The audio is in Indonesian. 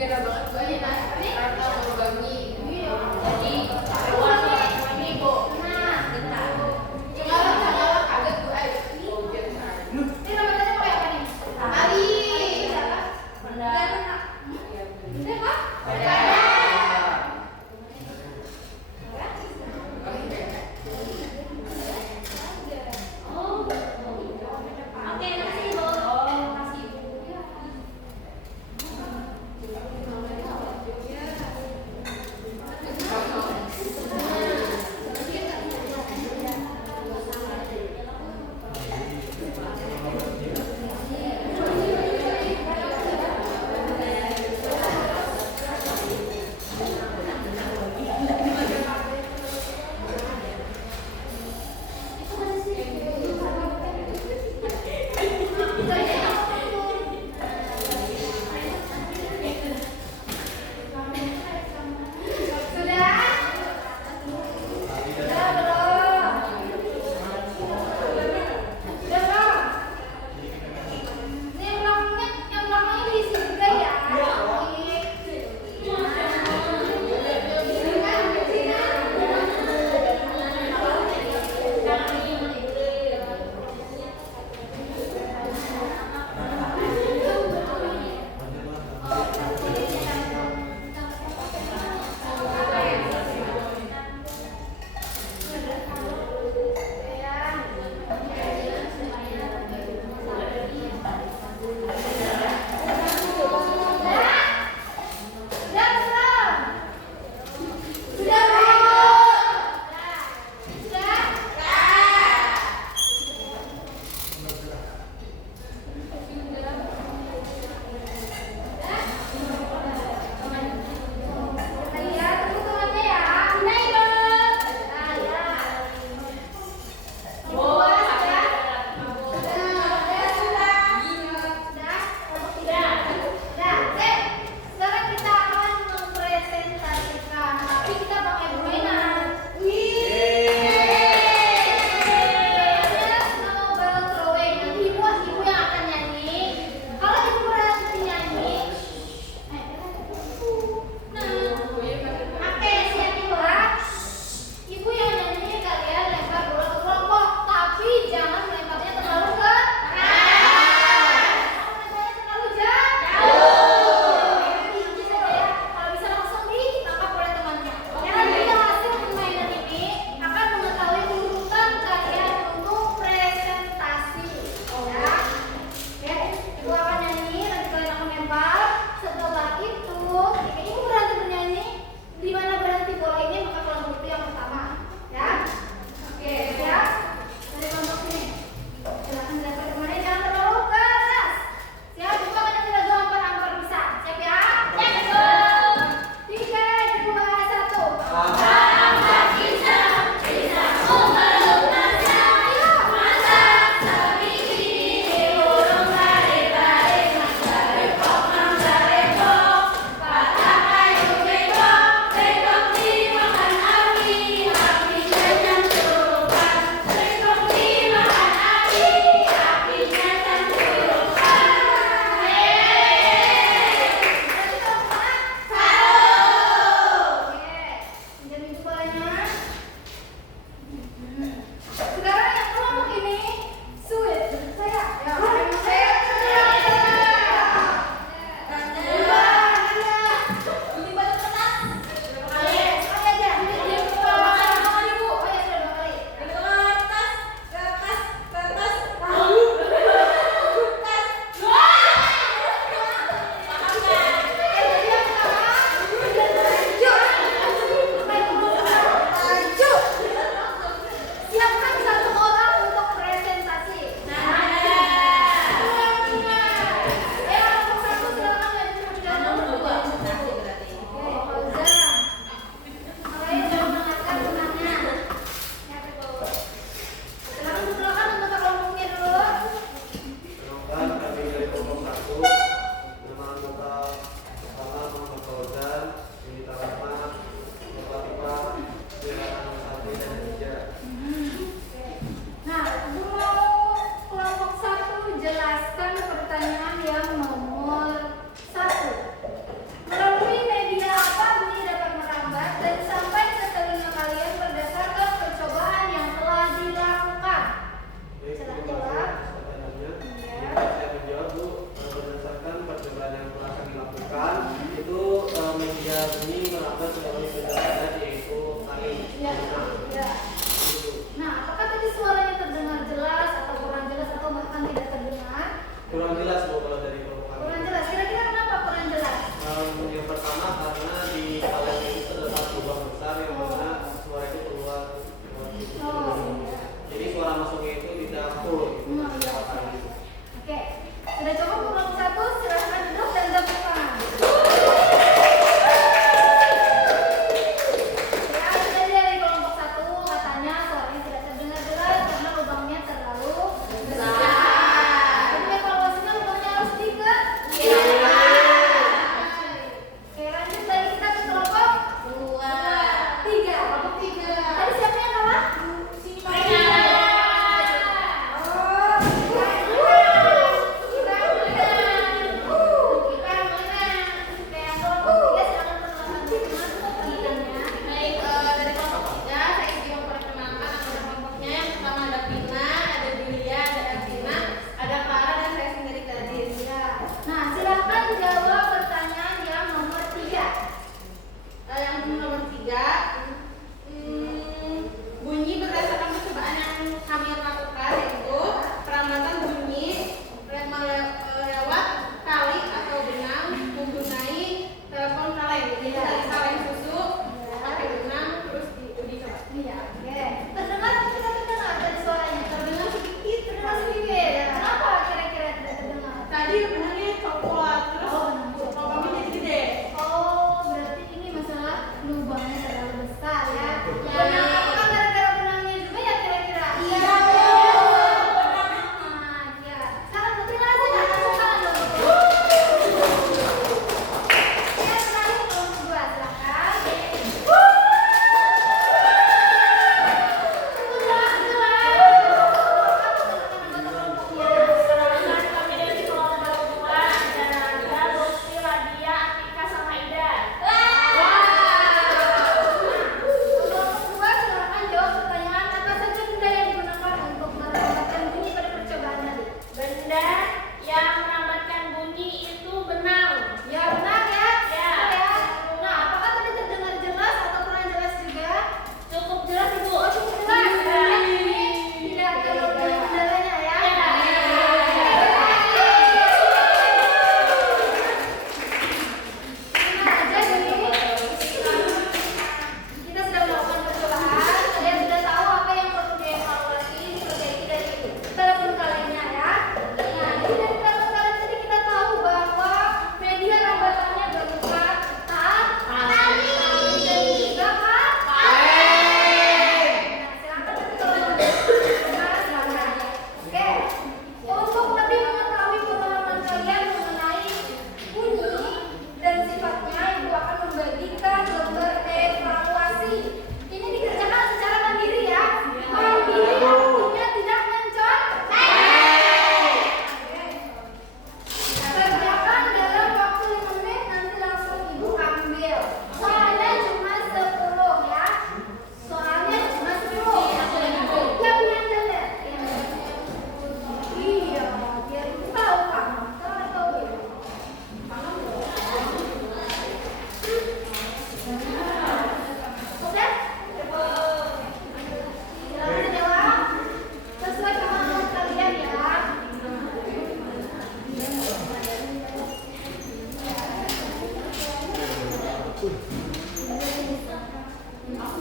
Oke, makasih Bu. bunyi melambat melalui benda yaitu kali. Ya. Nah, apakah tadi suaranya terdengar jelas atau kurang jelas atau bahkan tidak terdengar? Kurang jelas Bu kalau dari kelompok kami. Kurang jelas. Kira-kira kenapa kurang jelas? Yang pertama karena di kalian itu terdapat lubang besar yang mana suara itu keluar. Jadi suara masuknya itu tidak full. Oke, sudah cukup kelompok 1, silahkan duduk dan tepuk tangan. Ya, sudah dari kelompok 1 katanya suaranya tidak terdengar jelas karena lubangnya terlalu besar. Jadi evaluasinya lubangnya harus tiga. Oke, lanjut lagi kita ke kelompok 3. Kelompok 3. Tadi siapa yang kalah? Nah, silahkan jawab pertanyaan yang nomor 3. Yang nomor 3, bunyi berdasarkan percobaan yang kami lakukan yaitu peramatan bunyi lewat kali atau benang menggunakan telepon kaleng. Jadi dari kaleng susu pakai benang terus diuji coba. Iya, oke. Terdengar tidak terdengar dari suaranya? Terdengar sedikit, terdengar sedikit. Kenapa kira-kira tidak terdengar? Tadi benangnya coklat terus lubangnya jadi gede. Oh, berarti ini masalah lubangnya terlalu besar ya. Benang apakah gara-gara benangnya juga ya kira-kira? Iya. Nah, iya. Sekarang terima kasih dan tepuk tangan dulu. Ya, terakhir kelompok 2, silakan. Kami dari kelompok 2 ada Nadia, Lutfi, Radia, Atika, sama Ida. Kelompok 2 silakan jawab pertanyaan apa saja benda yang digunakan untuk merambatkan bunyi pada percobaan tadi. Benda yang merambatkan bunyi itu benang. Ya benar ya. Ya. Nah, apakah tadi terdengar jelas atau kurang jelas juga? Cukup jelas Ibu. Oh, cukup jelas. Ya. Tidak ada kendalanya ya. Nah, jadi kita sudah melakukan percobaan. Kalian sudah tahu apa yang perlu dievaluasi diperbaiki dari telepon kalengnya ya. Nah, jadi dari telepon kaleng tadi kita tahu bahwa media rambatannya berupa tali dan juga kaleng. Nah, silakan silakan. Oke, untuk lebih mengetahui pemahaman kalian mengenai bunyi dan sifatnya, Ibu akan membagikan lembar evaluasi. Ini dikerjakan secara mandiri ya. Mandiri artinya tidak mencontek. Kerjakan dalam waktu 5 menit, nanti langsung Ibu ambil. Soalnya cuma 10 ya. Soalnya cuma 10. Ya punya jalan. Iya, biar Ibu tahu kamu. Tahu ya. Udah? Silakan jawab sesuai kemampuan kalian ya. Aku